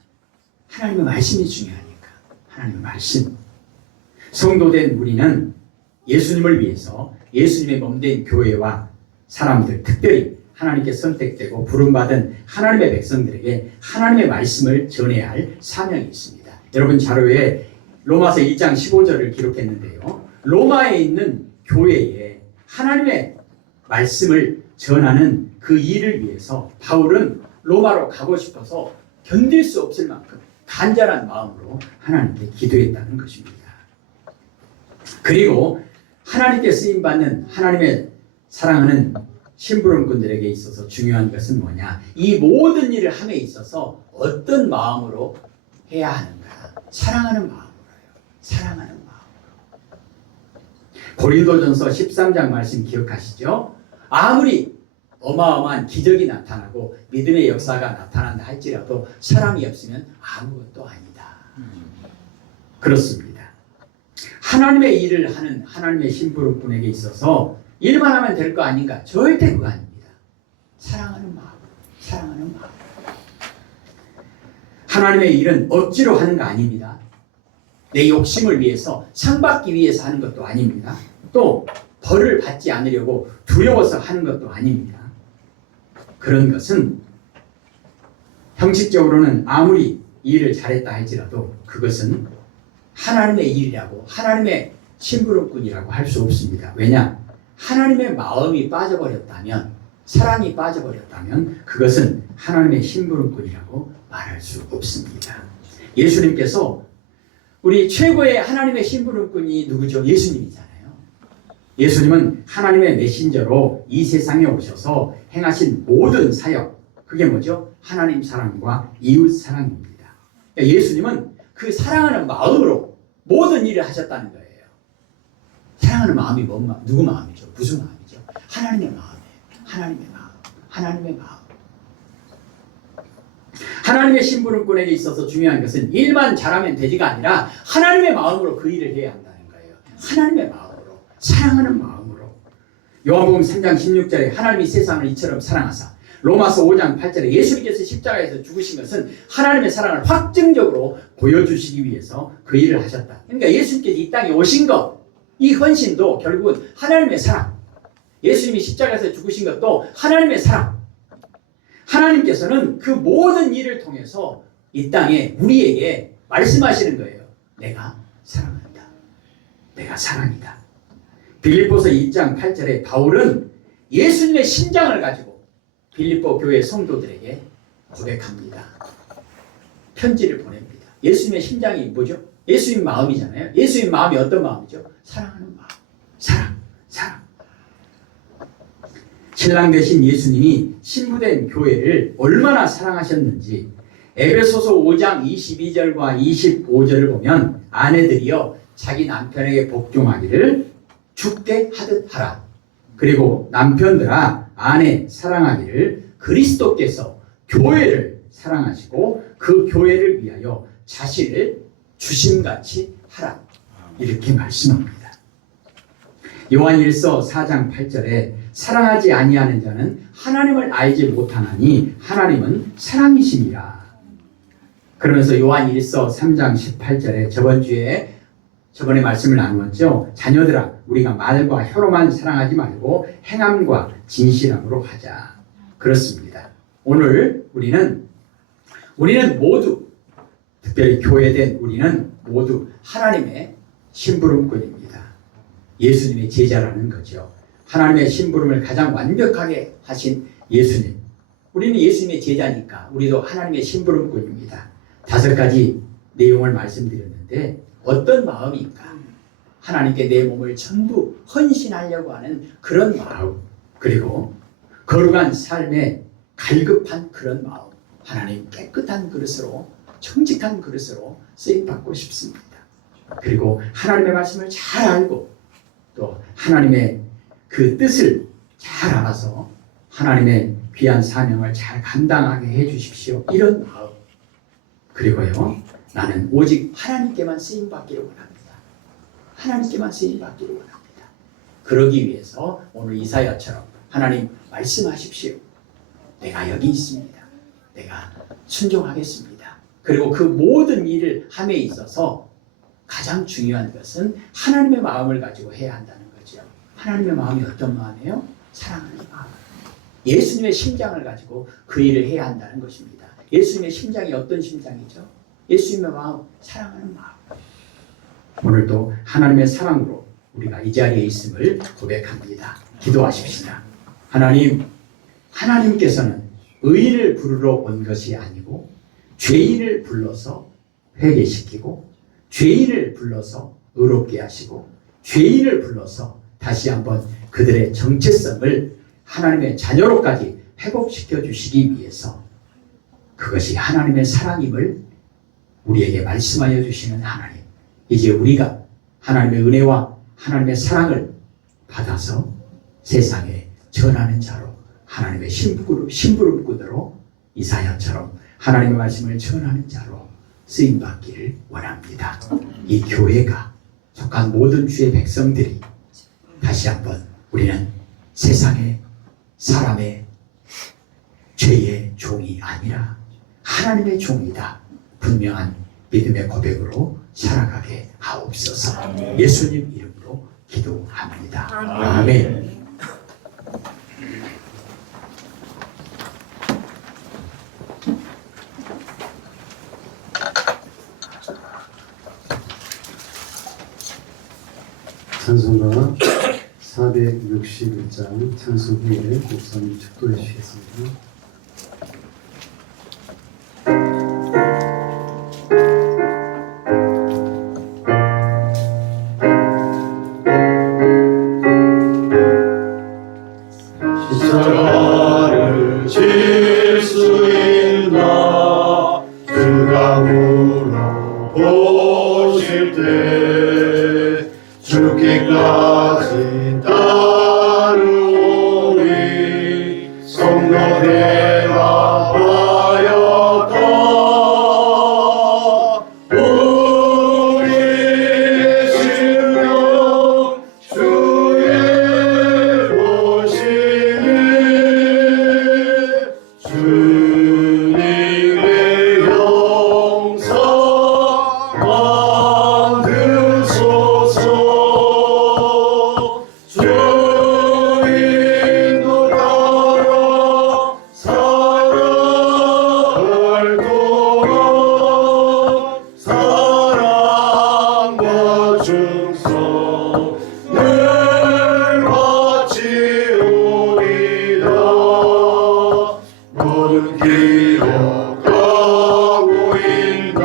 하나님의 말씀이 중요하니까. 하나님의 말씀. 성도된 우리는 예수님을 위해서 예수님의 몸된 교회와 사람들, 특별히 하나님께 선택되고 부름받은 하나님의 백성들에게 하나님의 말씀을 전해야 할 사명이 있습니다. 여러분 자료에 로마서 1장 15절을 기록했는데요. 로마에 있는 교회에 하나님의 말씀을 전하는 그 일을 위해서 바울은 로마로 가고 싶어서 견딜 수 없을 만큼 간절한 마음으로 하나님께 기도했다는 것입니다. 그리고 하나님께 쓰임받는 하나님의 사랑하는 심부름꾼들에게 있어서 중요한 것은 뭐냐? 이 모든 일을 함에 있어서 어떤 마음으로 해야 하는가? 사랑하는 마음으로요. 사랑하는 마음으로. 고린도전서 13장 말씀 기억하시죠? 아무리 어마어마한 기적이 나타나고 믿음의 역사가 나타난다 할지라도 사랑이 없으면 아무것도 아니다. 그렇습니다. 하나님의 일을 하는 하나님의 심부름꾼에게 있어서 일만 하면 될 거 아닌가? 절대 그거 아닙니다. 사랑하는 마음, 사랑하는 마음. 하나님의 일은 억지로 하는 거 아닙니다. 내 욕심을 위해서, 상 받기 위해서 하는 것도 아닙니다. 또 벌을 받지 않으려고 두려워서 하는 것도 아닙니다. 그런 것은 형식적으로는 아무리 일을 잘했다 할지라도 그것은 하나님의 일이라고, 하나님의 심부름꾼이라고 할 수 없습니다. 왜냐? 하나님의 마음이 빠져버렸다면, 사랑이 빠져버렸다면 그것은 하나님의 심부름꾼이라고 말할 수 없습니다. 예수님께서 우리 최고의 하나님의 심부름꾼이 누구죠? 예수님이잖아요. 예수님은 하나님의 메신저로 이 세상에 오셔서 행하신 모든 사역, 그게 뭐죠? 하나님 사랑과 이웃 사랑입니다. 그러니까 예수님은 그 사랑하는 마음으로 모든 일을 하셨다는 거예요. 사랑하는 마음이 뭔 마음? 누구 마음이죠? 무슨 마음이죠? 하나님의 마음이에요. 하나님의 마음. 하나님의 마음. 하나님의 심부름꾼에게 있어서 중요한 것은 일만 잘하면 되지가 아니라 하나님의 마음으로 그 일을 해야 한다는 거예요. 하나님의 마음으로, 사랑하는 마음으로. 요한복음 3장 16절에 하나님이 세상을 이처럼 사랑하사, 로마서 5장 8절에 예수님께서 십자가에서 죽으신 것은 하나님의 사랑을 확증적으로 보여주시기 위해서 그 일을 하셨다. 그러니까 예수님께서 이 땅에 오신 것, 이 헌신도 결국은 하나님의 사랑. 예수님이 십자가에서 죽으신 것도 하나님의 사랑. 하나님께서는 그 모든 일을 통해서 이 땅에 우리에게 말씀하시는 거예요. 내가 사랑한다. 내가 사랑이다. 빌립보서 2장 8절에 바울은 예수님의 심장을 가지고 빌립보 교회 성도들에게 고백합니다. 편지를 보냅니다. 예수님의 심장이 뭐죠? 예수님 마음이잖아요. 예수님 마음이 어떤 마음이죠? 사랑하는 마음. 사랑, 사랑. 신랑 되신 예수님이 신부된 교회를 얼마나 사랑하셨는지 에베소서 5장 22절과 25절을 보면 아내들이여 자기 남편에게 복종하기를 죽게 하듯 하라. 그리고 남편들아 아내 사랑하기를 그리스도께서 교회를 사랑하시고 그 교회를 위하여 자신을 주심같이 하라. 이렇게 말씀합니다. 요한일서 4장 8절에 사랑하지 아니하는 자는 하나님을 알지 못하나니 하나님은 사랑이심이라. 그러면서 요한일서 3장 18절에 저번에 말씀을 나누었죠. 자녀들아 우리가 말과 혀로만 사랑하지 말고 행함과 진실함으로 하자. 그렇습니다. 오늘 우리는 모두, 특별히 교회된 우리는 모두 하나님의 심부름꾼입니다. 예수님의 제자라는 거죠. 하나님의 심부름을 가장 완벽하게 하신 예수님. 우리는 예수님의 제자니까 우리도 하나님의 심부름꾼입니다. 5가지 내용을 말씀드렸는데 어떤 마음일까? 하나님께 내 몸을 전부 헌신하려고 하는 그런 마음, 그리고 거룩한 삶에 갈급한 그런 마음. 하나님 깨끗한 그릇으로, 정직한 그릇으로 쓰임받고 싶습니다. 그리고 하나님의 말씀을 잘 알고 또 하나님의 그 뜻을 잘 알아서 하나님의 귀한 사명을 잘 감당하게 해주십시오. 이런 마음. 그리고요, 나는 오직 하나님께만 쓰임받기를 원합니다. 하나님께만 쓰임받기를 원합니다. 그러기 위해서 오늘 이사야처럼 하나님 말씀하십시오. 내가 여기 있습니다. 내가 순종하겠습니다. 그리고 그 모든 일을 함에 있어서 가장 중요한 것은 하나님의 마음을 가지고 해야 한다는 거죠. 하나님의 마음이 어떤 마음이에요? 사랑하는 마음. 예수님의 심장을 가지고 그 일을 해야 한다는 것입니다. 예수님의 심장이 어떤 심장이죠? 예수님의 마음, 사랑하는 마음. 오늘도 하나님의 사랑으로 우리가 이 자리에 있음을 고백합니다. 기도하십시다. 하나님, 하나님께서는 의인을 부르러 온 것이 아니고 죄인을 불러서 회개시키고 죄인을 불러서 의롭게 하시고 죄인을 불러서 다시 한번 그들의 정체성을 하나님의 자녀로까지 회복시켜 주시기 위해서 그것이 하나님의 사랑임을 우리에게 말씀하여 주시는 하나님. 이제 우리가 하나님의 은혜와 하나님의 사랑을 받아서 세상에 전하는 자로 하나님의 심부름꾼으로 이사야처럼 하나님의 말씀을 전하는 자로 쓰임받기를 원합니다. 이 교회가 속한 모든 주의 백성들이 다시 한번 우리는 세상의 사람의 죄의 종이 아니라 하나님의 종이다. 분명한 믿음의 고백으로 살아가게 하옵소서. 예수님 이름으로 기도합니다. 아멘. 찬송가 461장 찬송 후에 목사님 축도해 주시겠습니다. 십자가를 질 수 있나 주가 물어보실 때 죽기까지 따르오니 성도되라 하였다. 우리의 심령 주의 보시니 주님의 영상 만드소서. 주인도 따라 살아갈 동안 사랑과 충성 늘 바치오리다. 모든 기억하고 있다.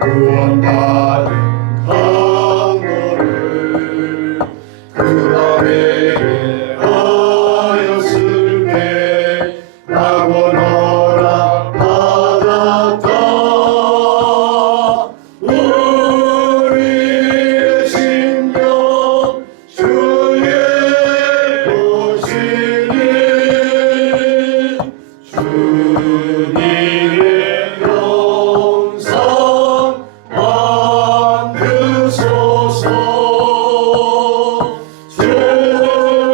구원받은 강도를 그 아래에 하였을 때 라고 허락받았다. 우리의 심령 주의 보시니 주님의 영상 만드소서.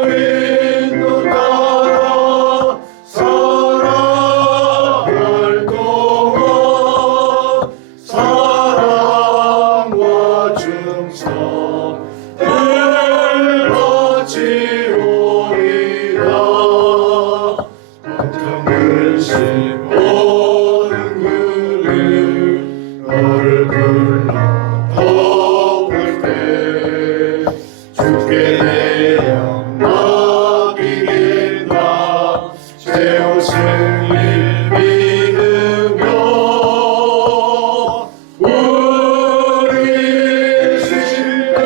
주인도 따라 살아갈 동안 사랑과 충성 늘 바치오리다. 걱정을심 오는 그를 너를 불러 덮을 때 주께 내 영 맡기겠나. 세우신 일 믿으며 우리의 심령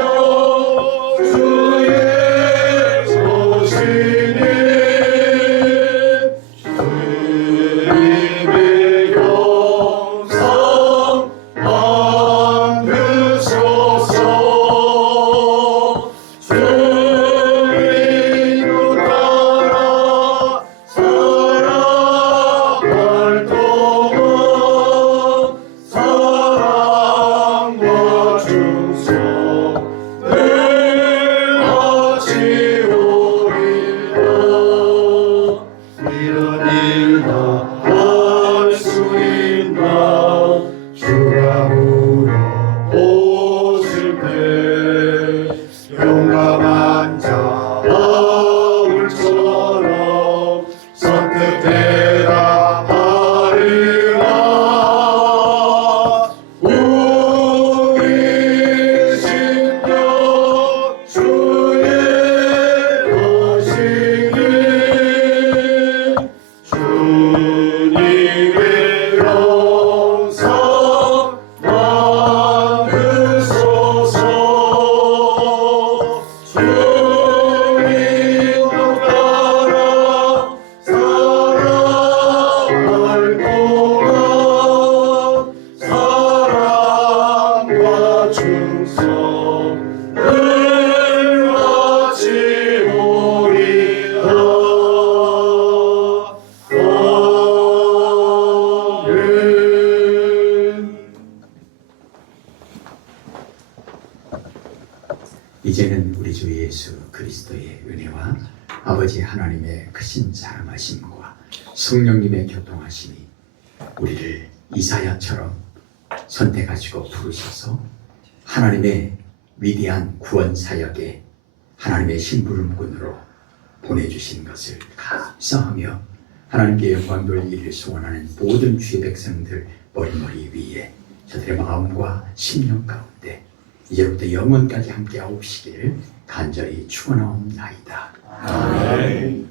이제는 우리 주 예수 그리스도의 은혜와 아버지 하나님의 크신 사랑하심과 성령님의 교통하심이 우리를 이사야처럼 선택하시고 부르셔서 하나님의 위대한 구원 사역에 하나님의 심부름꾼으로 보내주신 것을 감사하며 하나님께 영광 돌리기를 소원하는 모든 주의 백성들 머리머리 위에 저들의 마음과 심령 가운데 이제부터 영원까지 함께 하옵시기를 간절히 축원하옵나이다. 아멘.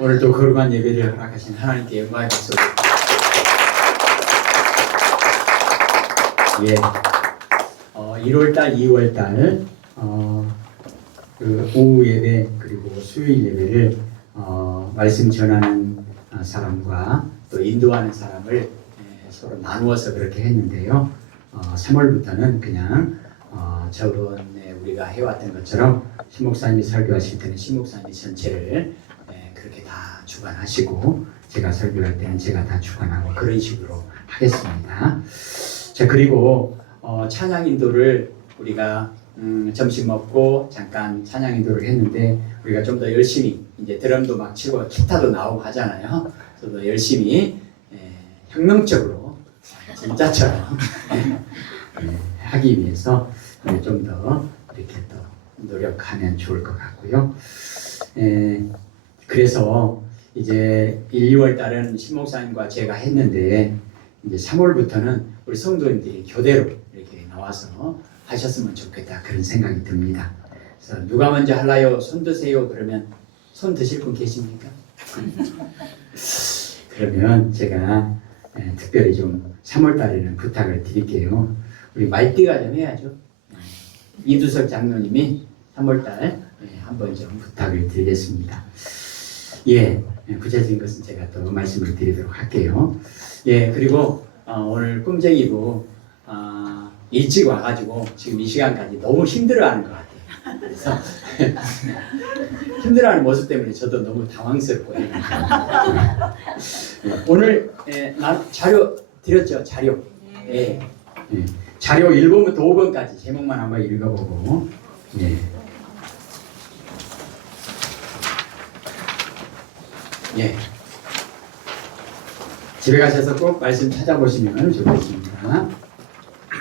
오늘도 거룩한 예배를 허락하신 하나님께 영광의 박수. 예, 1월달, 2월달 그 오후 예배 그리고 수요일 예배를 말씀 전하는 사람과 또 인도하는 사람을 서로 나누어서 그렇게 했는데요. 3월부터는 그냥 저번에 우리가 해왔던 것처럼 신목사님이 설교하실 때는 신목사님이 전체를 그렇게 다 주관하시고 제가 설교할 때는 제가 다 주관하고 그런 식으로 하겠습니다. 자, 그리고 찬양 인도를 우리가 점심 먹고 잠깐 찬양 인도를 했는데 우리가 좀 더 열심히 이제 드럼도 막 치고 기타도 나오고 하잖아요. 그래서 더 열심히 혁명적으로 진짜처럼 하기 위해서 좀 더 이렇게 또 노력하면 좋을 것 같고요. 그래서 이제 1, 2월 달은 신목사님과 제가 했는데 이제 3월부터는 우리 성도님들이 교대로 이렇게 나와서 하셨으면 좋겠다 그런 생각이 듭니다. 그래서 누가 먼저 할라요? 손 드세요. 그러면 손 드실 분 계십니까? 그러면 제가 특별히 좀 3월 달에는 부탁을 드릴게요. 우리 말띠가 좀 해야죠. 이두석 장로님이 3월 달 한번 좀 부탁을 드리겠습니다. 예, 구체적인 것은 제가 또 말씀을 드리도록 할게요. 예, 그리고 오늘 꿈쟁이부 일찍 와가지고 지금 이 시간까지 너무 힘들어하는 것 같아요. 그래서 힘들어하는 모습 때문에 저도 너무 당황스럽고요. 오늘 자료 드렸죠? 자료. 예. 자료 1번부터 5번까지 제목만 한번 읽어보고. 예. 예. 집에 가셔서 꼭 말씀 찾아보시면 좋겠습니다.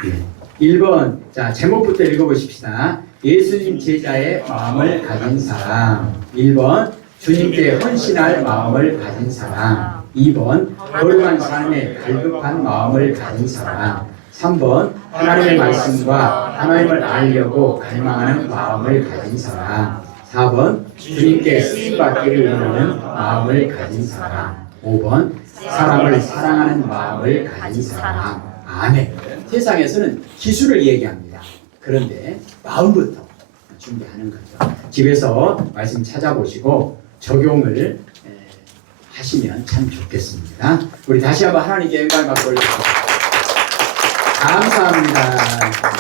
예. 1번, 자, 제목부터 읽어보십시다. 예수님 제자의 마음을 가진 사람. 1번, 주님께 헌신할 마음을 가진 사람. 2번, 거룩한 삶에 갈급한 마음을 가진 사람. 3번, 하나님의 말씀과 하나님을 알려고 갈망하는 마음을 가진 사람. 4번, 주님께 쓰임받기를 원하는 마음을 가진 사람. 5번, 사람을 사랑하는 마음을 가진 사람. 아멘. 세상에서는 기술을 얘기합니다. 그런데 마음부터 준비하는 거죠. 집에서 말씀 찾아보시고 적용을 하시면 참 좋겠습니다. 우리 다시 한번 하나님께 영광을 받고 올려주세요. 감사합니다.